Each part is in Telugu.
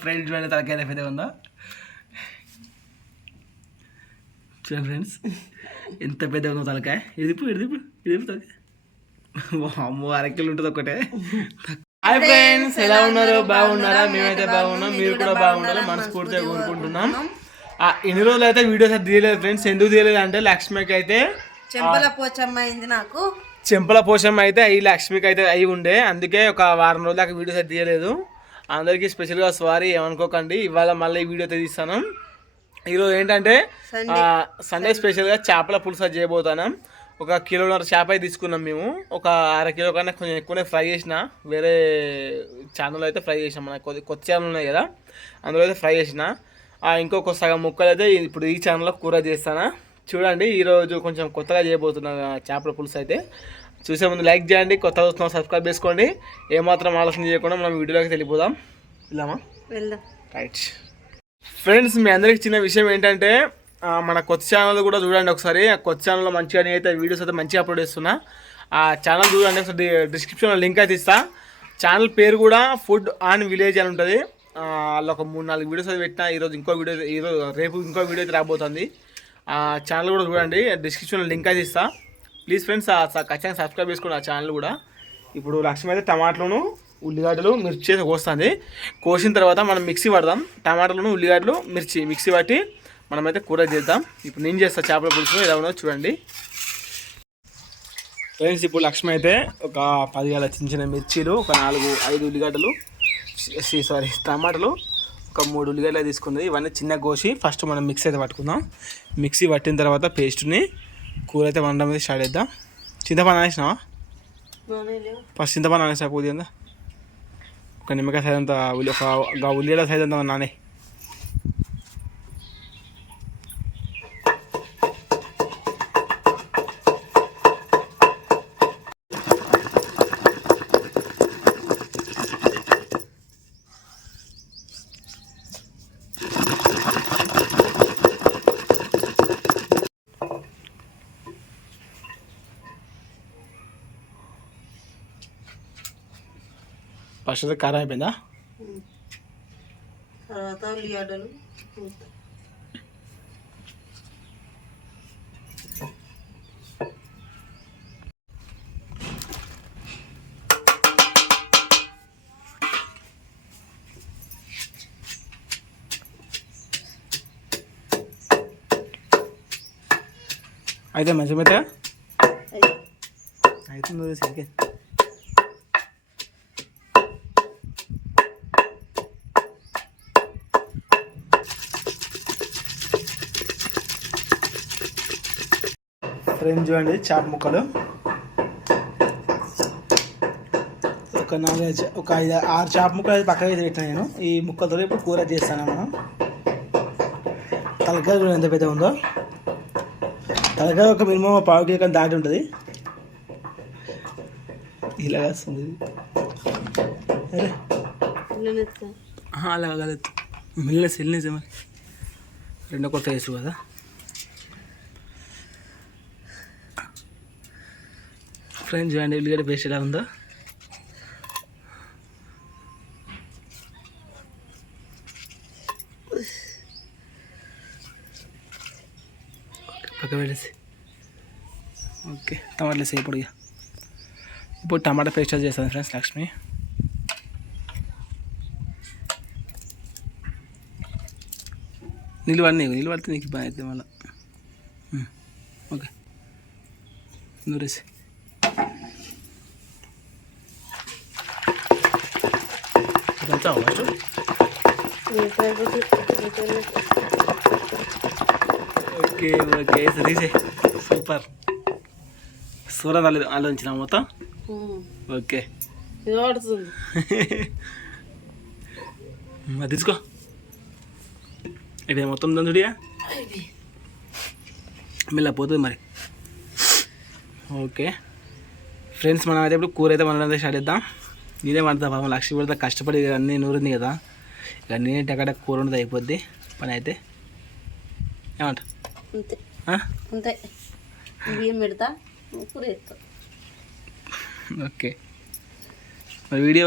ఫ్రెండ్స్ చూడండి తలకాయ ఎంత పెద్దగా ఉందో? చూడండి ఫ్రెండ్స్ ఎంత పెద్దగా ఉందో తలకాయ. ఇదిపు ఇదిపు తలకాయ. అమ్మో అరకిలు ఉంటుంది ఒకటే హాయ్ ఫ్రెండ్స్ ఎలా ఉన్నారు? బాగున్నారా? మేమైతే బాగున్నాం మీరు కూడా బాగుండాలి మనస్ఫూర్తిగా కోరుకుంటున్నాం. ఆ, ఇన్ని రోజులు అయితే వీడియోస్ అయితే తీయలేదు ఫ్రెండ్స్. ఎందుకు తీయలేదు అంటే లక్ష్మికి అయితే చెంపల పోచమ్మ అయింది నాకు. చెంపల పోషం అయితే అయ్యి లక్ష్మికి అయితే అయి ఉండే. అందుకే ఒక వారం రోజులు దాకా వీడియోస్ అయితే తీయలేదు. అందరికీ స్పెషల్గా సారీ ఏమనుకోకండి. ఇవాళ మళ్ళీ ఈ వీడియో తీస్తాను ఈరోజు ఏంటంటే సండే. స్పెషల్గా చేపల పులుసు అయితే చేయబోతున్నాం. ఒక కిలోన్నర చేప అయితే తీసుకున్నాం మేము. ఒక అర కిలో కన్నా కొంచెం ఎక్కువనే ఫ్రై చేసిన. వేరే ఛానల్ అయితే ఫ్రై చేసినాం. మన కొద్ది కొత్త ఛానల్ ఉన్నాయి కదా అందులో అయితే ఫ్రై చేసిన. ఇంకొక సగం ముక్కలు అయితే ఇప్పుడు ఈ ఛానల్లో కూర చేస్తానా. చూడండి ఈరోజు కొంచెం కొత్తగా చేయబోతున్నా చేపల పులుసు అయితే. చూసే ముందు లైక్ చేయండి కొత్తగా వస్తున్నాం సబ్స్క్రైబ్ చేసుకోండి. ఏమాత్రం ఆలోచన చేయకుండా మనం వీడియోలోకి వెళ్ళిపోదాం. వెళ్ళామా? వెళ్దాం. రైట్ ఫ్రెండ్స్ మీ అందరికి చిన్న విషయం ఏంటంటే మన కొత్త ఛానల్ కూడా చూడండి ఒకసారి. ఆ కొత్త ఛానల్లో మంచిగా అయితే వీడియోస్ అయితే మంచిగా అప్లోడ్ చేస్తున్నా. ఆ ఛానల్ చూడండి ఒకసారి డిస్క్రిప్షన్లో లింక్ అయితే ఇస్తా. ఛానల్ పేరు కూడా ఫుడ్ ఆన్ విలేజ్ అని ఉంటుంది. అందులో ఒక మూడు నాలుగు వీడియోస్ అయితే పెట్టిన ఈరోజు ఇంకో వీడియో ఈరోజు రేపు ఇంకో వీడియో అయితే రాబోతుంది. ఆ ఛానల్ కూడా చూడండి డిస్క్రిప్షన్లో లింక్ అయితే ఇస్తా. ప్లీజ్ ఫ్రెండ్స్ ఖచ్చితంగా సబ్స్క్రైబ్ చేసుకోండి ఆ ఛానల్ కూడా. ఇప్పుడు లక్ష్మి అయితే టమాటాలను ఉల్లిగడ్డలు మిర్చి కోస్తుంది. కోసిన తర్వాత మనం మిక్సీ పడదాం. టమాటాలను ఉల్లిగడ్డలు మిర్చి మిక్సీ పట్టి మనమైతే కూర చేద్దాం. ఇప్పుడు నేను చేస్తా చేపల పులుసు ఎలా ఉన్నదో చూడండి. ఫ్రెండ్స్ ఇప్పుడు లక్ష్మి అయితే ఒక పది చిన్న చిన్న మిర్చీలు ఒక నాలుగు ఐదు ఉల్లిగడ్డలు సారీ టమాటాలు ఒక మూడు ఉల్లిగడ్డలు తీసుకుంది ఇవన్నీ చిన్న కోసి ఫస్ట్ మనం మిక్సీ అయితే పట్టుకుందాం. మిక్సీ పట్టిన తర్వాత పేస్ట్ని కూర అయితే వండడం అయితే స్టార్ట్ చేద్దాం. చింతపండు అనేసినావా ఫస్ట్ చింతపండు అనేసా కొద్దిగా ఒక నిమ్మకాయ సైజ్ అంత ఒక ఉల్లిగడ్డ సైజ్ అంత నానే. అయితే కారం అయిపోయిందా? తర్వాత ఉల్లిగడ్డలు అయితే మంచి. అయితే నువ్వు సరిగ్గా. ఫ్రెండ్ చూడండి చాప్ ముక్కలు. ఒక నాలుగు ఒక ఐదు ఆరు చాప ముక్కలు అయితే అయితే పెట్టినా నేను. ఈ ముక్కలతో ఇప్పుడు కూర చేస్తాను మనం తలకాయ కూడా ఎంత పెద్ద ఉందో. తలకాయ ఒక మినిమం పావు కిలో కానీ దాటి ఉంటుంది. ఇలా వస్తుంది అలా కాలేదు మిగిలిన సెల్నేసే మరి రెండో కొత్త వేసు కదా. ఫ్రెండ్స్ చూడండి ఉల్లిగడ్డ పేస్ట్ ఎలా ఉందో పక్క పెట్టేసి ఓకే టమాటాలు వేసి ఇప్పుడు ఇక. ఇప్పుడు టమాటా పేస్ట్ చేస్తాను ఫ్రెండ్స్ లక్ష్మి నీళ్ళు పడినాయి నీళ్ళు పడితే నీకు బాగా అవుతుంది మళ్ళీ ఓకే నూరేసి ఇదంతా ఫస్ట్ ఓకే ఓకే సరే సూపర్ సూరత్ ఆలో ఆలోచించిన మొత్తం ఓకే మరి తీసుకో ఇదే మొత్తం దందుడియా మెల్ల పోతుంది మరి ఓకే ఫ్రెండ్స్ మనం అయితే ఇప్పుడు కూర అయితే మనం స్టార్ట్ చేద్దాం నేనే వండుతా పాపం. లక్ష్మి పడితే కష్టపడి అన్నీ నూరింది కదా. ఇక నేనే టకట కూర ఉండదు అయిపోద్ది. పని అయితే. ఏమంట అంతే. బియ్యం పెడతా కూర ఓకే. మరి వీడియో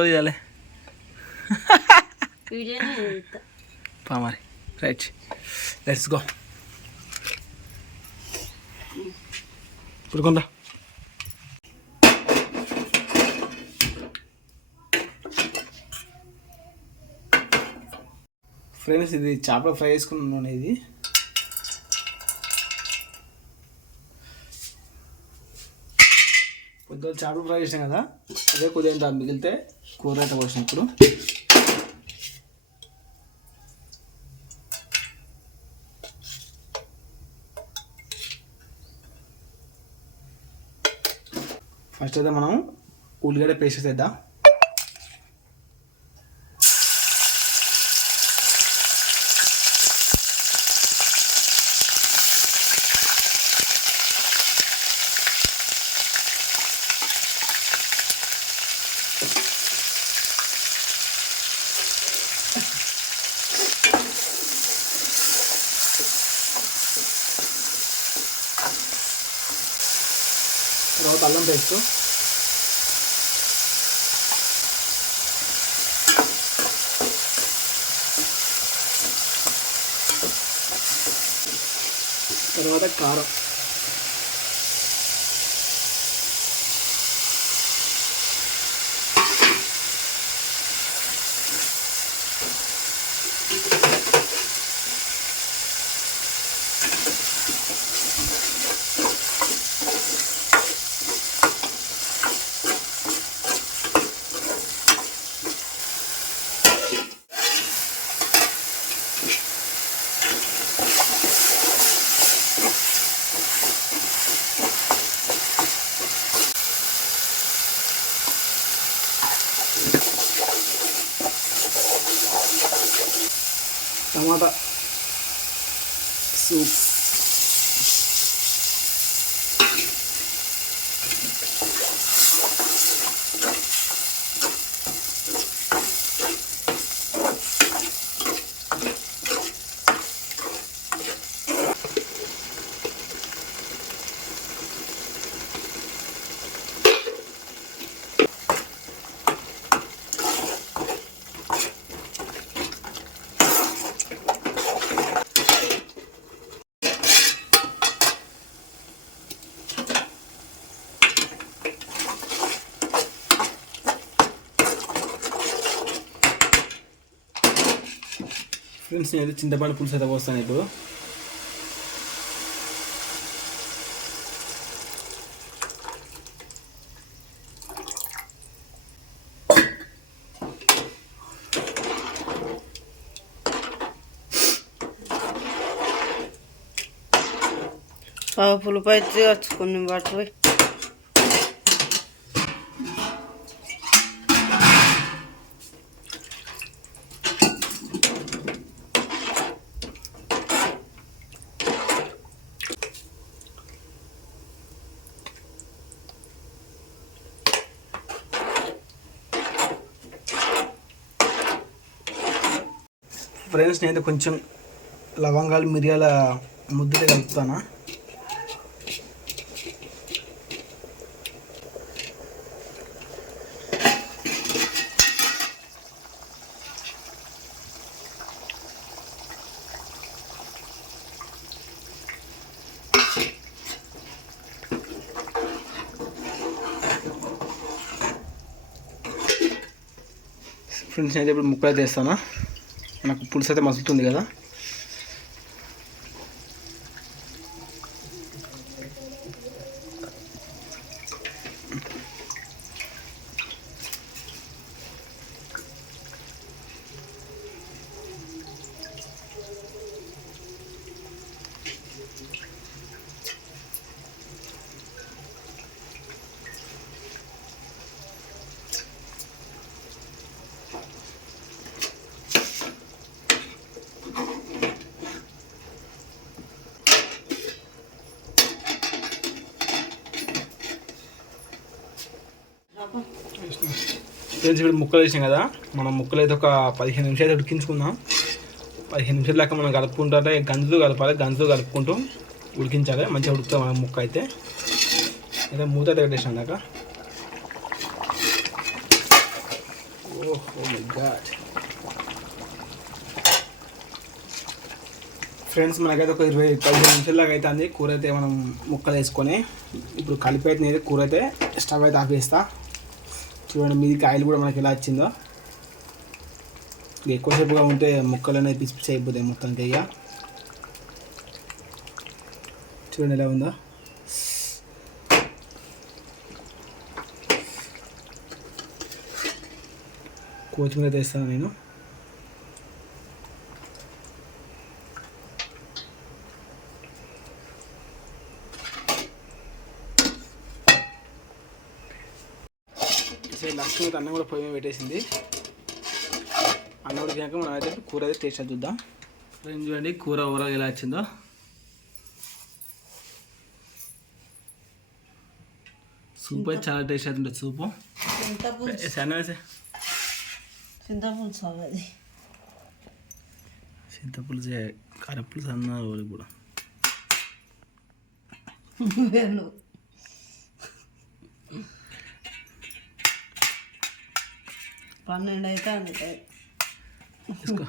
తీస్తా. పా మరి. రైట్. Let's go. పుడుకుందా ఫ్రెండ్స్ ఇది చేపల ఫ్రై చేసుకున్న నూనె ఇది కొద్దిగా చేపలు ఫ్రై చేసాం కదా అదే కొద్దిగా మిగిలితే కూర అయితే పోసినప్పుడు ఫస్ట్ అయితే మనం ఉల్లిగడ్డ పేస్ట్ చేద్దాం. తర్వాత అల్లం పేస్ట్. తర్వాత కారం టమాటా సూప్ ఫ్రెండ్స్ నేను అయితే చింతపండు పులుసు అయితే పోస్తాను ఇప్పుడు. పులిపై వచ్చుకుని పట్టుపోయి ఫ్రెండ్స్ నేను కొంచెం లవంగాలు మిరియాల ముద్దలు కలుపుతానా? ఫ్రెండ్స్ అయితే ఇప్పుడు ముక్కలు తీస్తానా నాకు పులుసు అయితే మసులుతుంది కదా? ఫ్రెండ్స్ ఇప్పుడు ముక్కలు వేసాం కదా మనం ముక్కలు అయితే ఒక పదిహేను నిమిషాలు ఉడికించుకుందాం. పదిహేను నిమిషాలు దాకా మనం కలుపుకుంటుంటే గంజులు కలపాలి గంజులు కలుపుకుంటూ ఉడికించాలి మంచిగా ఉడుకుతాం మనం ముక్క అయితే. అయితే మూత డెకరేషన్ దాకా. ఓహో ఫ్రెండ్స్ మనకైతే ఒక ఇరవై పదిహేను నిమిషాల దాకా అయితే అంది కూర అయితే మనం ముక్కలు వేసుకొని. ఇప్పుడు కలిపి అయితే కూర అయితే స్టవ్ అయితే ఆఫ్ చేస్తాను చూడండి మీది ఆయిల్ కూడా మనకి ఎలా వచ్చిందో. ఎక్కువసేపుగా ఉంటే ముక్కలు అనేది పిచ్చి పిసి అయిపోతాయి మొత్తానికి ఇక. చూడండి ఎలా ఉందో. కొత్తిమీర తెస్తాను నేను. సరే లాస్ట్ అన్నం కూడా పొయ్యి పెట్టేసింది. అన్నం ఉడికాక మనం అయితే కూర అయితే టేస్ట్ అది చూద్దాం. ఫ్రెండ్స్ చూడండి కూర ఊర ఎలా వచ్చిందో. సూప్ అయితే చాలా టేస్ట్ అవుతుంటుంది సూపు. చింతపులుసు చింతపులుసే కారపులుసు అన్న కూడా. పన్నెండు అయితే అందుతాయి తీసుకో.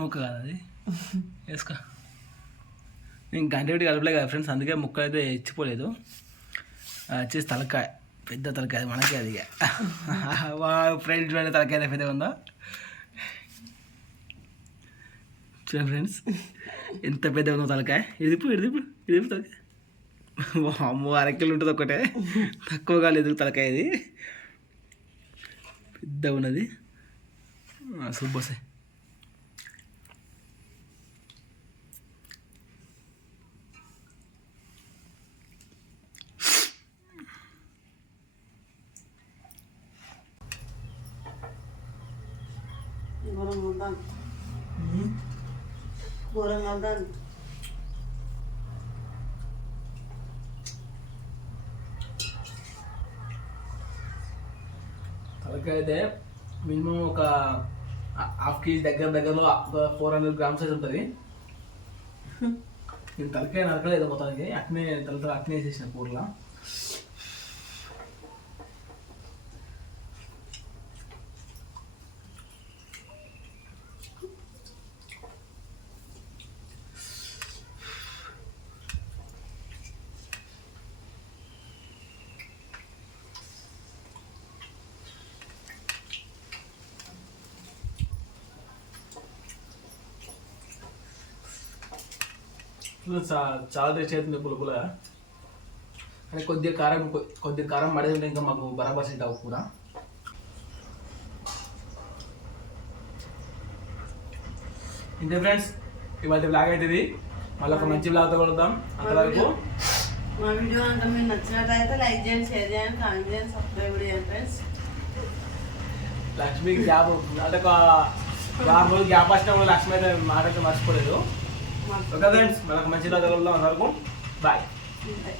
ముక్క కాదు అది. వేసుకో. నేను గంట కలపలే కదా ఫ్రెండ్స్ అందుకే ముక్క అయితే ఇచ్చిపోలేదు వచ్చేసి తలకాయ. పెద్ద తలకాయ మనకే అది వా ఫ్రెండ్స్ చూడండి తలకాయ పెద్ద పెద్దగా ఉందో? చూడండి ఫ్రెండ్స్ ఎంత పెద్ద ఉందో తలకాయ. ఎదిపు ఇదిపు ఎదిపు తలకాయ. అమ్మో అరకిలో ఉంటుంది ఒకటే తక్కువగా లేదు తలకాయ ఇది. పెద్ద ఉన్నది. సూపర్ సార్ ఘోరంగా ఉందాను ఘోరంగా ఉందాను తలకాయ అయితే మినిమం ఒక హాఫ్ కేజీ దగ్గర దగ్గరలో ఫోర్ హండ్రెడ్ గ్రామ్స్ అయితే ఉంటుంది. నేను తలకాయ నరకలేదు మొత్తానికి. అట్నే తలతో అట్నే వేసేసిన కూరలో. చా- చాలా టేస్ట్ అవుతుంది పులుపుల. కానీ కొద్దిగా కారం కొద్దిగా కారం పడేది ఉంటే ఇంకా మాకు బరాబర్ సెట్ అవ్వ కూర ఇంతే ఫ్రెండ్స్ ఇవాళ బ్లాగ్ అవుతుంది మళ్ళీ ఒక మంచి బ్లాగ్తో కొడతాం అంతవరకు మా వీడియో కనుక మీకు నచ్చినట్లయితే లైక్ చేయండి షేర్ చేయండి కామెంట్ చేయండి సబ్స్క్రైబ్ చేయండి ఫ్రెండ్స్ లక్ష్మి గ్యాప్ అంటే ఒక వారం రోజులు గ్యాప్ వచ్చినప్పుడు లక్ష్మి అయితే మాట మర్చిపోలేదు. ఓకే ఫ్రెండ్స్ మళ్ళీ ఒక మంచి బ్లాగ్ కొడతాం అంతవరకు బాయ్ ఉంటాయి